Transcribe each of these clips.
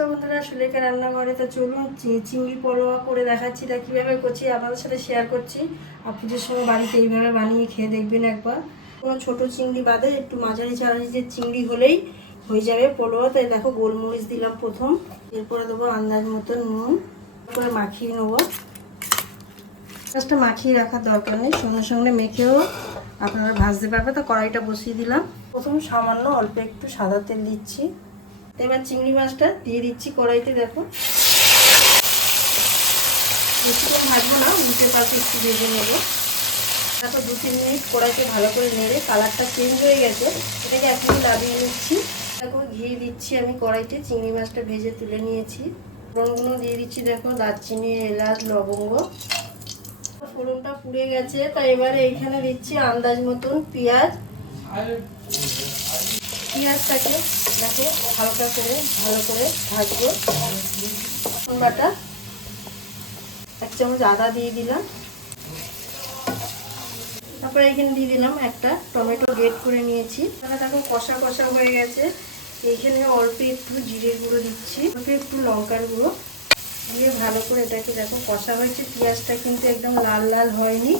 নমস্কার বন্ধুরা সুলেখা রান্নাঘরে তো চলুন চিংড়ি পলোয়া করে দেখাচ্ছি তা কীভাবে করছি, আপনাদের সাথে শেয়ার করছি। পুজোর সময় বাড়িতে এইভাবে বানিয়ে খেয়ে দেখবেন একবার। কোনো ছোটো চিংড়ি বাদে একটু মাঝারি ঝাড়ারি চিংড়ি হলেই হয়ে যাবে পলোয়া তাই দেখো গোলমরিচ দিলাম প্রথম। এরপরে দেবো আন্দাজ মতো নুন। তারপরে মাখিয়ে নেব। জাস্ট মাখিয়ে রাখার দরকার নেই, সঙ্গে সঙ্গে মেখেও আপনারা ভাজতে পারবে। তো কড়াইটা বসিয়ে দিলাম। প্রথম সামান্য অল্প একটু সাদা তেল দিচ্ছি। এবার চিংড়ি মাছটা দিয়ে দিচ্ছি কড়াইতে, দেখো। বেশিক্ষণ ভাজবো না, উল্টে পাশে একটু ভেজে নেব। দেখো, দু, তিন মিনিট কড়াইতে ভালো করে নেড়ে কালারটা চেঞ্জ হয়ে গেছে। এটাকে এক মিনিট লাভিয়ে নিচ্ছি। দেখো, ঘি দিচ্ছি আমি কড়াইতে, চিংড়ি মাছটা ভেজে তুলে নিয়েছি। ফোড়নগুলো দিয়ে দিচ্ছি, দেখো, দারচিনি, এলাচ, লবঙ্গ। ফোড়নটা পুড়ে গেছে, তাই এবারে এইখানে দিচ্ছি আন্দাজ মতন পেঁয়াজ। পেঁয়াজটাকে দেখো, হালকা করে, ভালো করে ভাজবো। বাটা এক চামচ আদা দিয়ে দিলাম। তারপরে এখানে দিয়ে দিলাম একটা টমেটো গ্রেট করে নিয়েছি। তাহলে দেখো কষা কষা হয়ে গেছে। এইখানে অল্প একটু জিরে গুঁড়ো দিচ্ছি, অল্প একটু লঙ্কার গুঁড়ো। দিয়ে ভালো করে এটাকে দেখো, কষা হয়েছে। পেঁয়াজটা কিন্তু একদম লাল লাল হয়নি।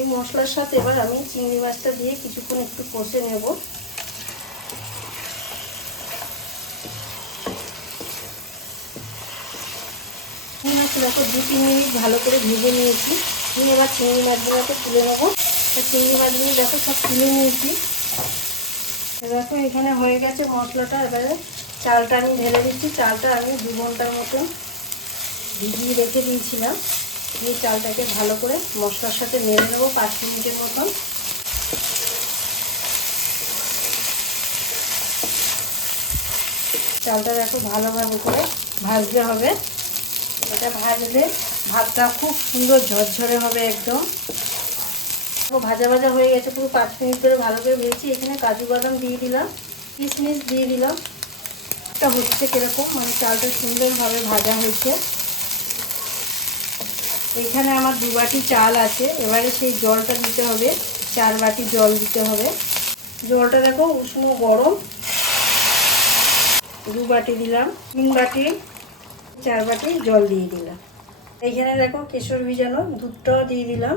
এই মশলার সাথে এবার আমি চিংড়ি মাছটা দিয়ে কিছুক্ষণ একটু কষে নেব। দেখো দু তিন মিনিট ভালো করে ভেজে নিয়েছি। নিয়ে এবার চিংড়ি মাছগুলোকে তুলে নেব। চিংড়ি মাছগুলো দেখো সব তুলে নিয়েছি। দেখো এখানে হয়ে গেছে মশলাটা, এবারে চালটা আমি ঢেলে দিচ্ছি। চালটা আমি দু ঘণ্টার মতন ভিজিয়ে রেখে দিয়েছিলাম। এই চালটাকে ভালো করে মশলার সাথে নেড়ে নেব পাঁচ মিনিটের মতন। চালটা দেখো ভালোভাবে করে ভাজতে হবে। এটা ভাজলে ভাতটা খুব সুন্দর ঝরঝরে হবে একদম। ভাজা ভাজা হয়ে গেছে, পুরো পাঁচ মিনিট ধরে ভালো করে ভেজেছি। এখানে কাজু বাদাম দিয়ে দিলাম, কিশমিশ দিয়ে দিলাম। এটা হচ্ছে কীরকম মানে চালটা সুন্দরভাবে ভাজা হয়েছে। এখানে আমার দু বাটি চাল আছে, এবারে সেই জলটা দিতে হবে, চার বাটি জল দিতে হবে। জলটা দেখো উষ্ণ গরম। দু বাটি দিলাম, তিন বাটি। চার বাটি জল দিয়ে দিলাম। এইখানে দেখো কেশর ভিজানো দুধটাও দিয়ে দিলাম।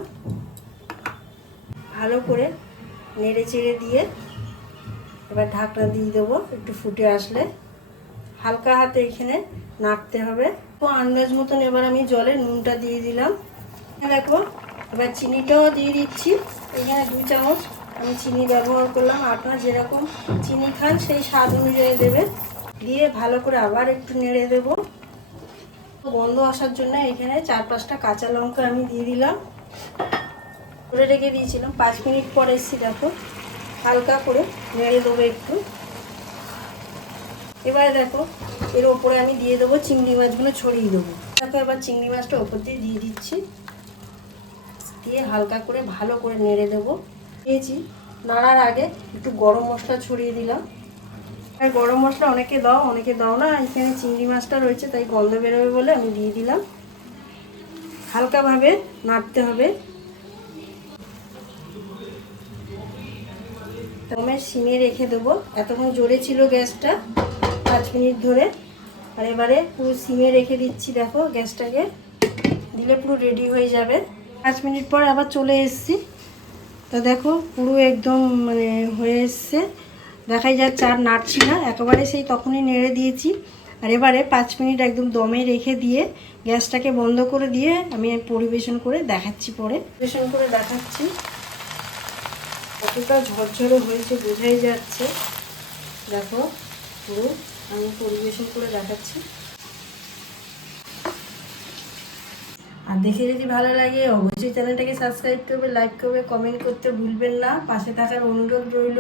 ভালো করে নেড়ে চেড়ে দিয়ে এবার ঢাকনা দিয়ে দেবো, একটু ফুটে আসলে। হালকা হাতে এখানে নাড়তে হবে। তো আন্দাজ মতন এবার আমি জলে নুনটা দিয়ে দিলাম। দেখো, এবার চিনিটাও দিয়ে দিচ্ছি। এখানে দু চামচ আমি চিনি ব্যবহার করলাম। আপনার যেরকম চিনি খান সেই স্বাদ অনুযায়ী দেবে দিয়ে ভালো করে আবার একটু নেড়ে দেব। গন্ধ আসার জন্য এখানে চার পাঁচটা কাঁচা লঙ্কা আমি দিয়ে দিলাম। করে রেখে দিয়েছিলাম। পাঁচ মিনিট পর এসছি, দেখো। হালকা করে নেড়ে দেবো একটু। এবারে দেখো, এর ওপরে আমি দিয়ে দেবো চিংড়ি মাছগুলো ছড়িয়ে দেবো। দেখো, এবার চিংড়ি মাছটা ওপর দিয়ে দিয়ে দিচ্ছি। দিয়ে হালকা করে ভালো করে নেড়ে দেবো। দিয়েছি। নাড়ার আগে একটু গরম মশলা ছড়িয়ে দিলাম। আর গরম মশলা অনেকে দাও অনেকে দাও না। এখানে চিংড়ি মাছটা রয়েছে, তাই গন্ধ বেরোবে বলে আমি দিয়ে দিলাম। হালকাভাবে নাড়তে হবে। প্রথমে সিমে রেখে দেবো। এতক্ষণ জোরে ছিল গ্যাসটা, পাঁচ মিনিট ধরে। আর এবারে পুরো সিমে রেখে দিচ্ছি, দেখো গ্যাসটাকে। দিলে পুরো রেডি হয়ে যাবে। পাঁচ মিনিট পর আবার চলে এসেছি। তা দেখো পুরো একদম মানে হয়ে এসছে। দেখাই যাচ্ছে আর নাড়ছি না, একেবারে সেই তখনই নেড়ে দিয়েছি। আর এবারে পাঁচ মিনিট একদম দমে রেখে দিয়ে গ্যাসটাকে বন্ধ করে দিয়ে আমি পরিবেশন করে দেখাচ্ছি পরে। পরিবেশন করে দেখাচ্ছি। কতটা ঝরঝরে হয়েছে বোঝাই যাচ্ছে। দেখো, পুরো আমি পরিবেশন করে দেখাচ্ছি। আর দেখে যদি ভালো লাগে, অবশ্যই চ্যানেলটাকে সাবস্ক্রাইব করবে, লাইক করবে, কমেন্ট করতে ভুলবেন না। পাশে থাকার অনুরোধ রইল।